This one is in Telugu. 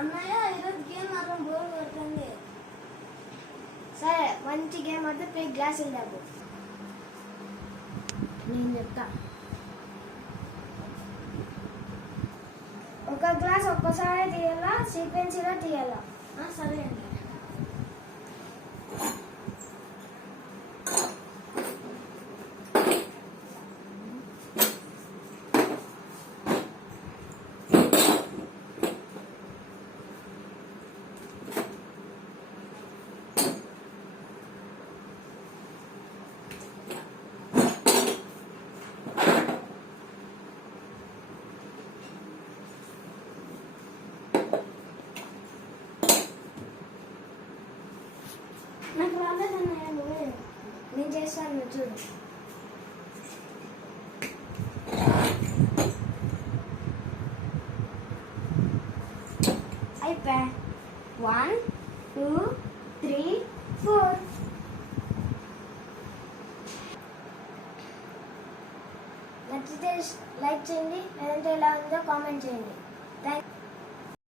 అన్నయ్య ఈరోజు గేమ్ మాత్రం బోర్ కొడుతుంది. సరే మంచి గేమ్ అయితే పోయి గ్లాసులు తాగు. నేను చెప్తా. ఒక గ్లాస్ ఒక్కసారి తీయాలా, సీక్వెన్సీగా తీయాలా? సరే అండి. నాకు రాలేదన్నయ్య, నువ్వే. నేను చేస్తాను, నువ్వు చూడు. అయిపోయా. 1 2 3 4. నచ్చితే లైక్ చేయండి, లేదంటే ఎలా ఉందో కామెంట్ చేయండి. థ్యాంక్